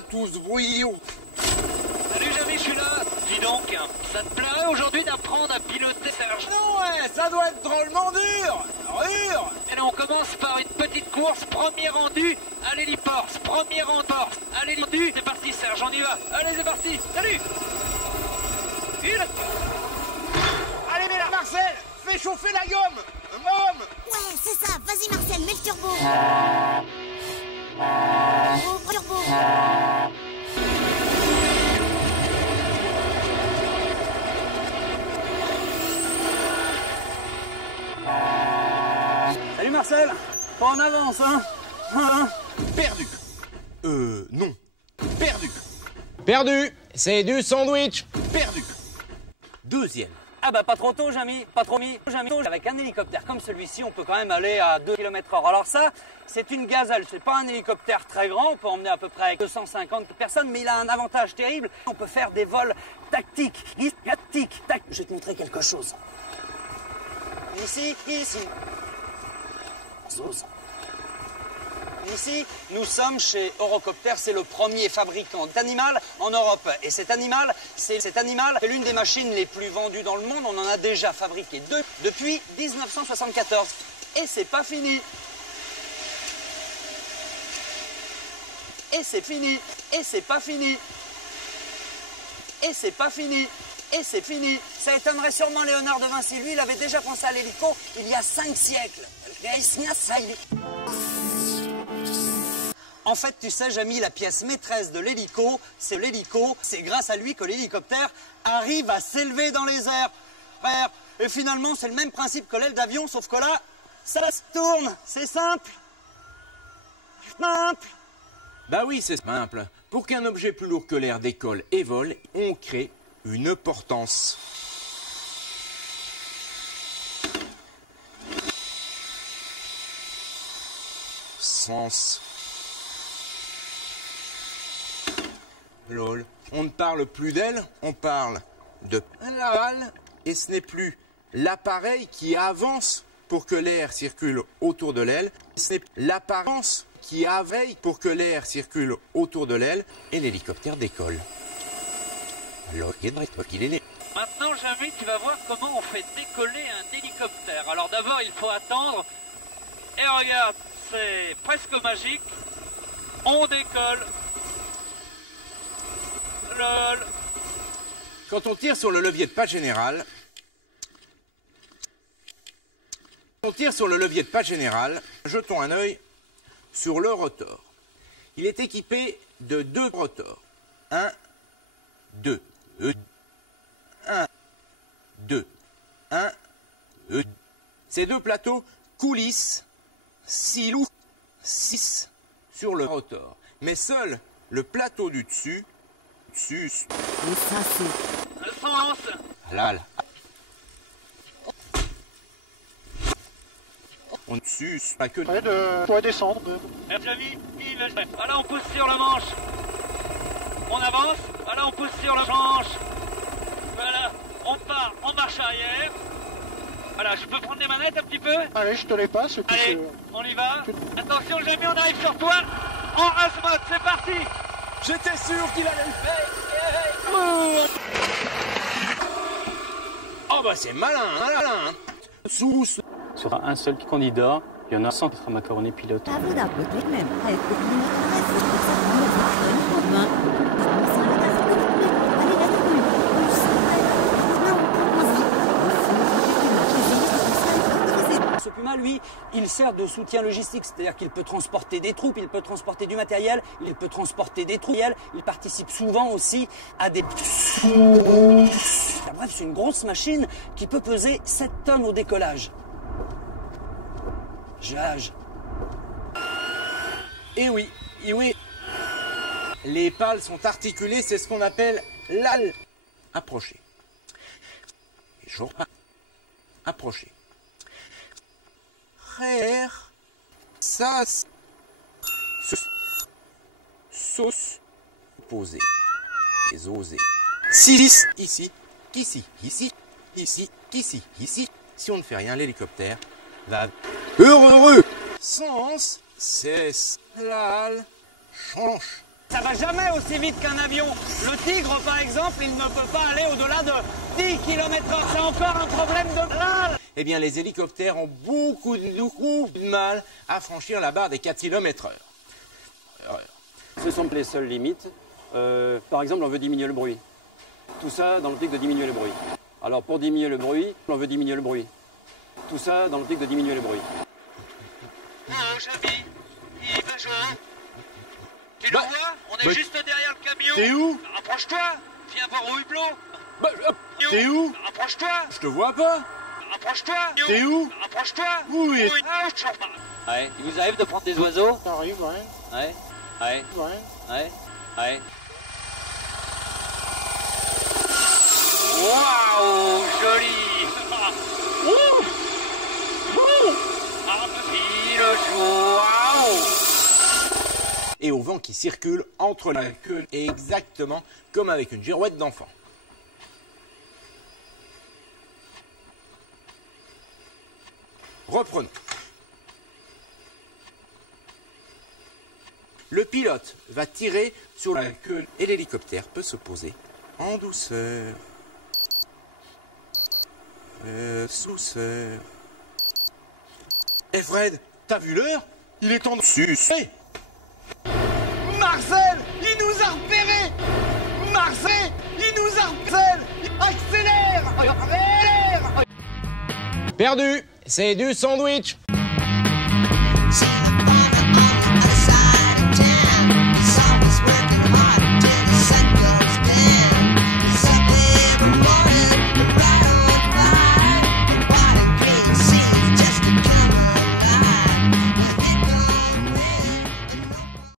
pas tout ce bruit. Salut Jamy, je suis là. Dis donc, ça te plairait aujourd'hui d'apprendre à piloter Serge? Non ouais, ça doit être drôlement dur. Et là, on commence par une petite course, premier rendu à l'héliport. Premier rendu à l'héliport. C'est parti Serge, on y va. Allez, c'est parti. Salut. Allez, mais là, Marcel, fais chauffer la gomme. Mom. Ouais, c'est ça. Vas-y, Marcel, mets le turbo. Turbo. Salut Marcel. Pas en avance, hein. Perdu. Non. Perdu. Perdu, c'est du sandwich. Perdu. Deuxième. Ah bah pas trop tôt, Jamy, pas trop mis. Avec un hélicoptère comme celui-ci, on peut quand même aller à 2 km/h. Alors ça, c'est une gazelle, c'est pas un hélicoptère très grand, on peut emmener à peu près 250 personnes, mais il a un avantage terrible, on peut faire des vols tactiques. Je vais te montrer quelque chose. Ici. Ici, nous sommes chez Eurocopter, c'est le premier fabricant d'animal en Europe. Et cet animal, c'est l'une des machines les plus vendues dans le monde. On en a déjà fabriqué deux depuis 1974. Et c'est pas fini. Et c'est fini. Et c'est pas fini. Et c'est pas fini. Et c'est fini. Ça étonnerait sûrement Léonard de Vinci. Lui, il avait déjà pensé à l'hélico il y a 5 siècles. En fait, tu sais, Jamy, la pièce maîtresse de l'hélico, c'est l'hélico. C'est grâce à lui que l'hélicoptère arrive à s'élever dans les airs. Et finalement, c'est le même principe que l'aile d'avion, sauf que là, ça se tourne. C'est simple. Simple. Bah oui, c'est simple. Pour qu'un objet plus lourd que l'air décolle et vole, on crée une portance. Sens. Lol. On ne parle plus d'elle, on parle de l'aval, et ce n'est plus l'appareil qui avance pour que l'air circule autour de l'aile, c'est l'apparence qui aveille pour que l'air circule autour de l'aile, et l'hélicoptère décolle. Maintenant, Jamy, tu vas voir comment on fait décoller un hélicoptère. Alors d'abord, il faut attendre. Et regarde, c'est presque magique. On décolle. Lol. Quand on tire sur le levier de patte général, jetons un œil sur le rotor. Il est équipé de 2 rotors. 1, 2, 1, 2, 1, Ces 2 plateaux coulissent 6 sur le rotor. Mais seul le plateau du dessus, Et ça, c'est... Le sens. là. On suce pas que... Faut descendre. Jamy, voilà, on pousse sur le manche. On avance. Voilà, on pousse sur le manche. Voilà, on part, on marche arrière. Voilà, je peux prendre des manettes un petit peu? Allez, je te les passe. Et puis Allez, on y va. Attention, Jamy, on arrive sur toi. En race mode, c'est parti. J'étais sûr qu'il allait le faire. Oh bah c'est malin. Sous. Sur un seul candidat, il y en a 100 qui sera macaroni pilote. Ce Puma, lui, il sert de soutien logistique, c'est-à-dire qu'il peut transporter des troupes, il peut transporter du matériel, il peut transporter des troupes, il participe souvent aussi à des... Bref, c'est une grosse machine qui peut peser 7 tonnes au décollage. Et oui. Les pales sont articulées, c'est ce qu'on appelle l'al. Approchez. Approchez. Rère. Sas. Sauce. Posé. Les osés. 6. Ici. Ici. Si on ne fait rien, l'hélicoptère va... Heureux. Sens. Cesse. Lal. Change. Ça va jamais aussi vite qu'un avion. Le Tigre, par exemple, il ne peut pas aller au-delà de 10 km/h. C'est encore un problème de mal. Eh bien, les hélicoptères ont beaucoup de mal à franchir la barre des 4 km/h. Ce sont les seules limites. Par exemple, on veut diminuer le bruit. Tout ça dans l'optique de diminuer le bruit. Alors pour diminuer le bruit, on veut diminuer le bruit. Tout ça dans l'optique de diminuer le bruit. Oh, Jamy, il va jouer. Tu le vois? On est juste derrière le camion. T'es où? Rapproche-toi. Viens voir au hublot. T'es où? Rapproche-toi. Je te vois pas. Rapproche-toi. T'es où? Rapproche-toi. Oui. Ouais, il vous arrive de prendre des oiseaux? Ça arrive, ouais. Ouais. Ouais. Ouais. Ouais. Ouais. Waouh, joli. Ouh. Ouh. Ah, le jour. Waouh. Et au vent qui circule entre la queue, exactement comme avec une girouette d'enfant. Reprenons. Le pilote va tirer sur la queue et l'hélicoptère peut se poser en douceur. Douceur. Eh Fred, t'as vu l'heure? Il est temps de sucer. Marcel, il nous a repérés. Marcel, il nous a repérés. Accélère. Accélère. Perdu, c'est du sandwich.